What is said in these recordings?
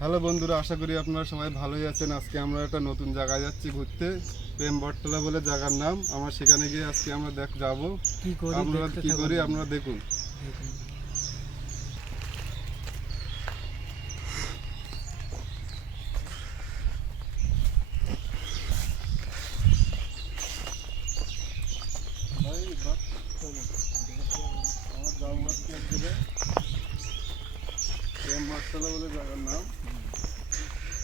Hello বন্ধুরা, আশা করি আপনারা সবাই ভালোই আছেন। আজকে আমরা একটা নতুন জায়গায় যাচ্ছি ঘুরতে, প্রেম বটতলা বলে জায়গার নাম। আমরা সেখানে গিয়ে আজকে আমরা যাবো। আপনারা কি করি আপনারা দেখুন। প্রেম বটতলা বলে জায়গার নাম,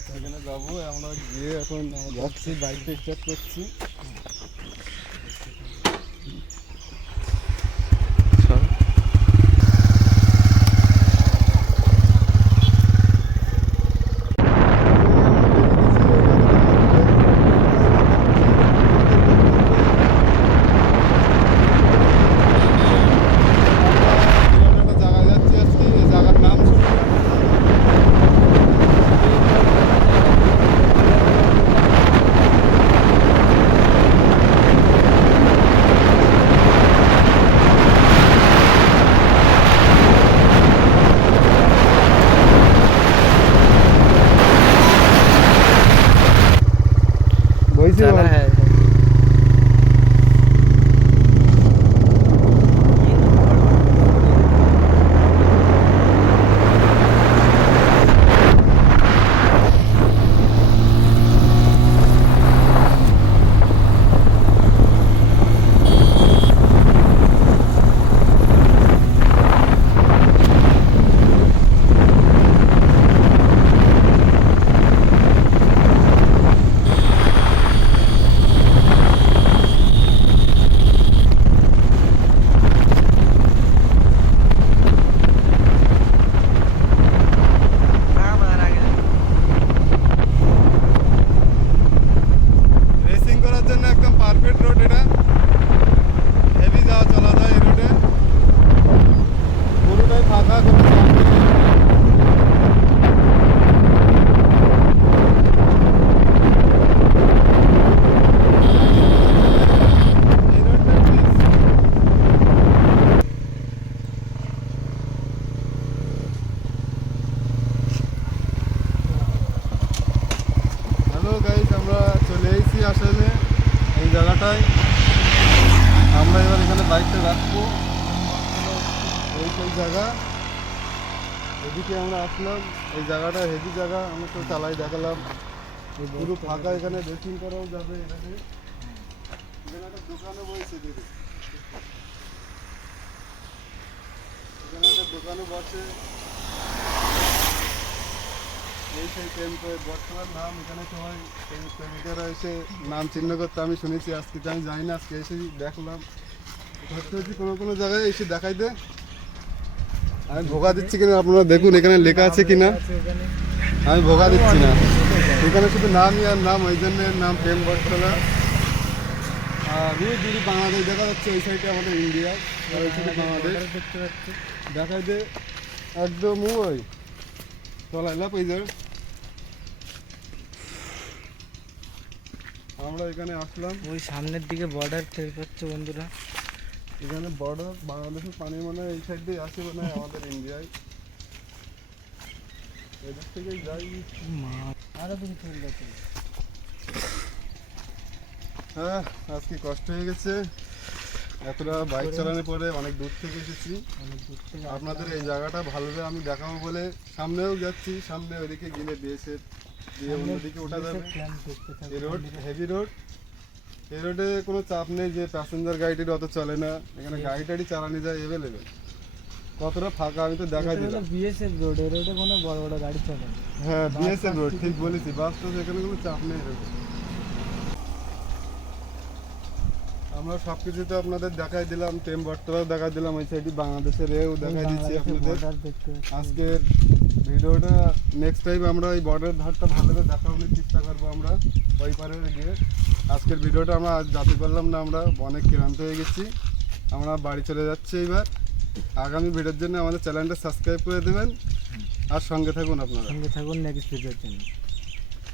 সেখানে যাবো। আমরা গিয়ে এখন যাচ্ছি, বাইকটা স্টার্ট করছি। चला है পারফেক্ট রোড। এটা হেভি যাওয়া চলা যায় এই রোডে, পুরোটাই ফাঁকা, কোনো জ্যাম নেই। হ্যালো গাইস, আমরা চলে এসেছি আসলে এই জায়গাটায়। আমরা এবার এখানে বাইকটা রাখবো। এই সেই জায়গা, এদিকে আমরা আসলাম। এই জায়গাটা হেভি জায়গা, আমরা তো চালাই দেখালাম। পুরো ফাঁকা, এখানে ড্রেসিং করাও যাবে। এখানে একটা দোকানও বসে দেবে, এখানে একটা দোকানও বসে। এই সেই বর্তমান নাম, এখানে সবাই প্রেমিকারা এসে নাম চিহ্ন করতে আমি শুনেছি। আজকে তো আমি জানি না, আজকে এসে দেখলাম। ধরতে হচ্ছে কোনো জায়গায় এসে দেখাই দে। আমি ভোগা দিচ্ছি কিনা আপনারা দেখুন, এখানে লেখা আছে কিনা। আমি ভোগা দিচ্ছি না, এখানে শুধু নামই আর নাম, ওই জন্য নাম প্রেম বটতলা। আর দূরে বাংলাদেশ দেখা যাচ্ছে, ওই সাইডে আমাদের ইন্ডিয়া, আর ওই সাইডে বাংলাদেশ দেখতে পাচ্ছি। দেখাই দে একদম ওই চলাইলা পেয়ে। আমরা এখানে আসলাম, ওই সামনের দিকে বর্ডার টের পাচ্ছে বন্ধুরা। এখানে বর্ডার বাংলাদেশের পানি মানে এই সাইড দিয়ে আসে, মানে আমাদের ইন্ডিয়ায়। এদিক থেকেই যাই। আরো দিকে চলে যাচ্ছে। হ্যাঁ, আজকে কষ্ট হয়ে গেছে, এতটা বাইক চালানোর পরে অনেক দূর থেকে এসেছি। আপনাদের এই জায়গাটা ভালোভাবে আমি দেখাবো বলে সামনেও যাচ্ছি। সামনে ওইদিকে গেলে বিএসএফ দিয়ে অন্যদিকে ওঠা যাবে। এই রোড হেভি রোড, এই রোডে কোনো চাপ নেই যে প্যাসেঞ্জার গাড়িটির অত চলে না। এখানে গাড়ি টাড়ি চালানো যায় এভেলেবেল। কতটা ফাঁকা আমি তো দেখাই দিলাম। বিএসএফ রোড, এই রোডে কোনো বড় বড় গাড়ি চলে না। হ্যাঁ, বিএসএফ রোড ঠিক বলেছি, বাস তো এখানে কোনো চাপ নেই রোডে। আমরা সব কিছু তো আপনাদের দেখাই দিলাম, প্রেম বটতলাও দেখাই দিলাম, ওই সাইডে বাংলাদেশের এও দেখাই দিচ্ছি আপনাদের। আজকের ভিডিওটা নেক্সট টাইম আমরা এই বর্ডারের ধারটা ভালোভাবে দেখানোর চেষ্টা করবো আমরা ওই পারে গিয়ে। আজকের ভিডিওটা আমরা আজ যাতে পারলাম না, আমরা অনেক ক্লান্ত হয়ে গেছি। আমরা বাড়ি চলে যাচ্ছি এবার। আগামী ভিডিওর জন্য আমাদের চ্যানেলটা সাবস্ক্রাইব করে দেবেন আর সঙ্গে থাকুন, আপনারা সঙ্গে থাকুন নেক্সট ভিডিওর জন্য।